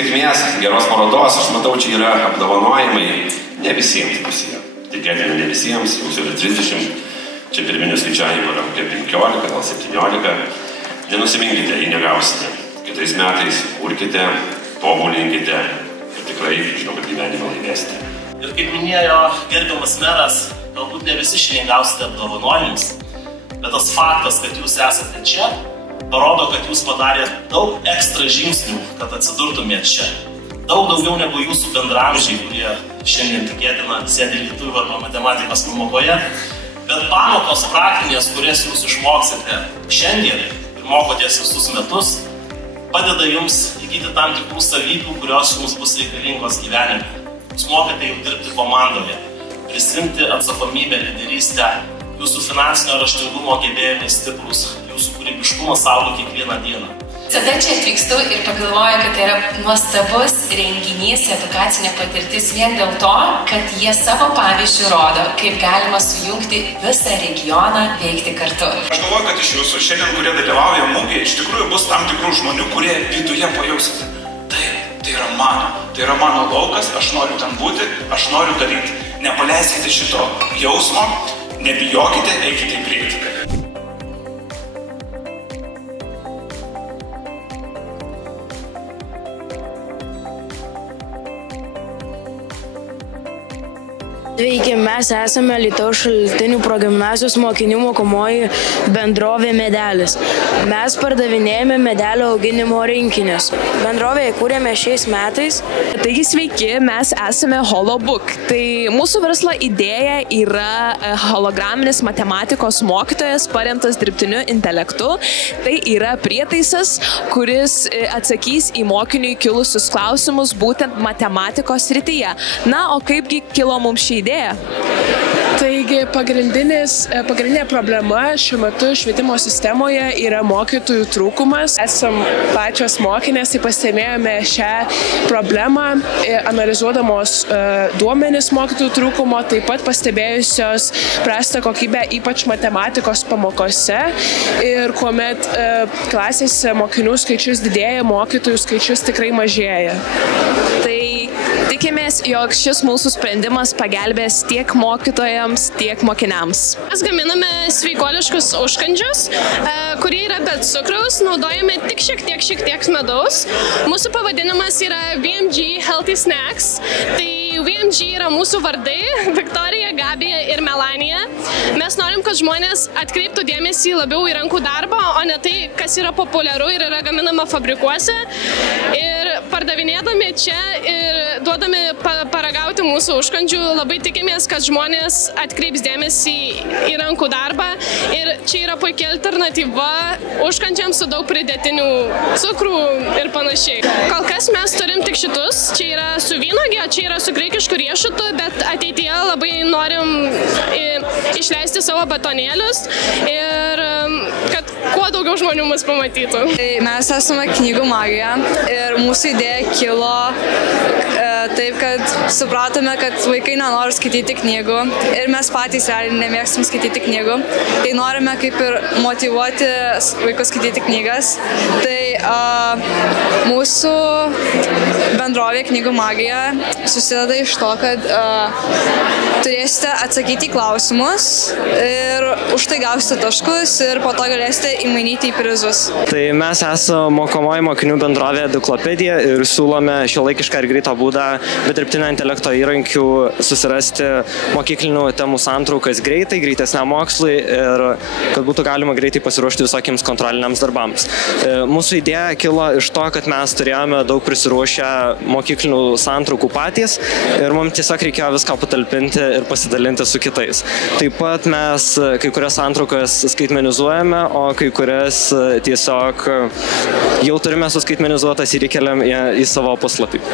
sėkmės, geros parodos. Aš matau, čia yra apdovanojimai. Ne visiems pusėje. Tikėtina, ne visiems. Jūsų yra 30. Čia pirminių skaičiavimų yra kokie 15, gal 17. Nenusiminkite, jei negausite. Kitais metais kurkite, tobulinkite ir tikrai, žinau, kad gyvenimą laimėsite. Ir kaip minėjo gerbiamas meras, galbūt ne visi šiandien gausite apdovanojimus, bet tas faktas, kad jūs esate čia, parodo, kad jūs padarėte daug ekstra žingsnių, kad atsidurtumėte čia. Daug daugiau negu jūsų bendraamžiai, kurie šiandien tikėtina sėdi lietuvių arba matematikos pamokoje. Bet pamokos praktinės, kurias jūs išmoksite šiandien ir mokotės visus metus, padeda jums įgyti tam tikrų savybių, kurios jums bus reikalingos gyvenime. Jūs mokate jau dirbti komandoje, prisimti atsakomybę, lyderystę, jūsų finansinio raštingumo gebėjimai stiprus, jūsų kūrybiškumas auga kiekvieną dieną. Tada čia atvykstu ir pagalvoju, kad tai yra nuostabus renginys, edukacinė patirtis vien dėl to, kad jie savo pavyzdžių rodo, kaip galima sujungti visą regioną veikti kartu. Aš galvoju, kad iš jūsų šiandien, kurie dalyvauja mugėje, iš tikrųjų bus tam tikrų žmonių, kurie viduje pajausite. Tai yra mano laukas, aš noriu ten būti, aš noriu daryti. Nepaleiskite šito jausmo, nebijokite, eikite į priekį. Sveiki, mes esame Alytaus Šaltinių progimnazijos mokinių mokomoji bendrovė Medelis. Mes pardavinėjame medelio auginimo rinkinius. Bendrovę įkūrėme šiais metais. Taigi sveiki, mes esame Holobook. Tai mūsų verslo idėja yra holograminis matematikos mokytojas paremtas dirbtiniu intelektu. Tai yra prietaisas, kuris atsakys į mokiniui kilusius klausimus būtent matematikos srityje. Na, o kaipgi kilo mums ši idėja? Taigi pagrindinė problema šiuo metu švietimo sistemoje yra mokytojų trūkumas. Esam pačios mokinės, tai pastebėjome šią problemą, analizuodamos duomenis mokytojų trūkumo, taip pat pastebėjusios prastą kokybę, ypač matematikos pamokose. Ir kuomet klasėse mokinių skaičius didėja, mokytojų skaičius tikrai mažėja. Tikimės, jog šis mūsų sprendimas pagelbės tiek mokytojams, tiek mokiniams. Mes gaminame sveikuoliškus užkandžius, kurie yra be cukraus, naudojame tik šiek tiek medaus. Mūsų pavadinimas yra VMG Healthy Snacks. Tai VMG yra mūsų vardai – Viktorija, Gabija ir Melanija. Mes norim, kad žmonės atkreiptų dėmesį labiau į rankų darbą, o ne tai, kas yra populiaru ir yra gaminama fabrikuose. Ir pardavinėdami čia ir duodami paragauti mūsų užkandžių, labai tikimės, kad žmonės atkreips dėmesį į rankų darbą. Ir čia yra puikia alternatyva užkandžiams su daug pridėtinių cukrų ir panašiai. Kol kas mes turim tik šitus. Čia yra su vynuogė, čia yra su graikišku riešutu, bet ateityje labai norim išleisti savo batonėlius ir kad kuo daugiau žmonių mus pamatytų. Mes esame Knygų magija ir mūsų idėja kilo taip, kad supratome, kad vaikai nenori skaityti knygų ir mes patys realiai nemėgstam skaityti knygų. Tai norime kaip ir motyvuoti vaikus skaityti knygas. Tai mūsų bendrovė Knygų magija susideda iš to, kad turėsite atsakyti į klausimus ir už tai gausite taškus ir po to galėsite įmainyti į prizus. Tai mes esame mokomoji mokinių bendrovė Eduklopedija ir siūlome šiuolaikišką ir greitą būdą be dirbtinio intelekto įrankių susirasti mokyklinių temų santraukas greitai, greitesniam mokslui ir kad būtų galima greitai pasiruošti visokiems kontroliniams darbams. Mūsų idėja kilo iš to, kad mes turėjome daug prisiruošę mokyklinių santraukų patys ir mums tiesiog reikėjo viską patalpinti ir pasidalinti su kitais. Taip pat mes kai kurias santraukas skaitmenizuojame, o kai kurias tiesiog jau turime suskaitmenizuotas ir įkeliam į savo puslapį.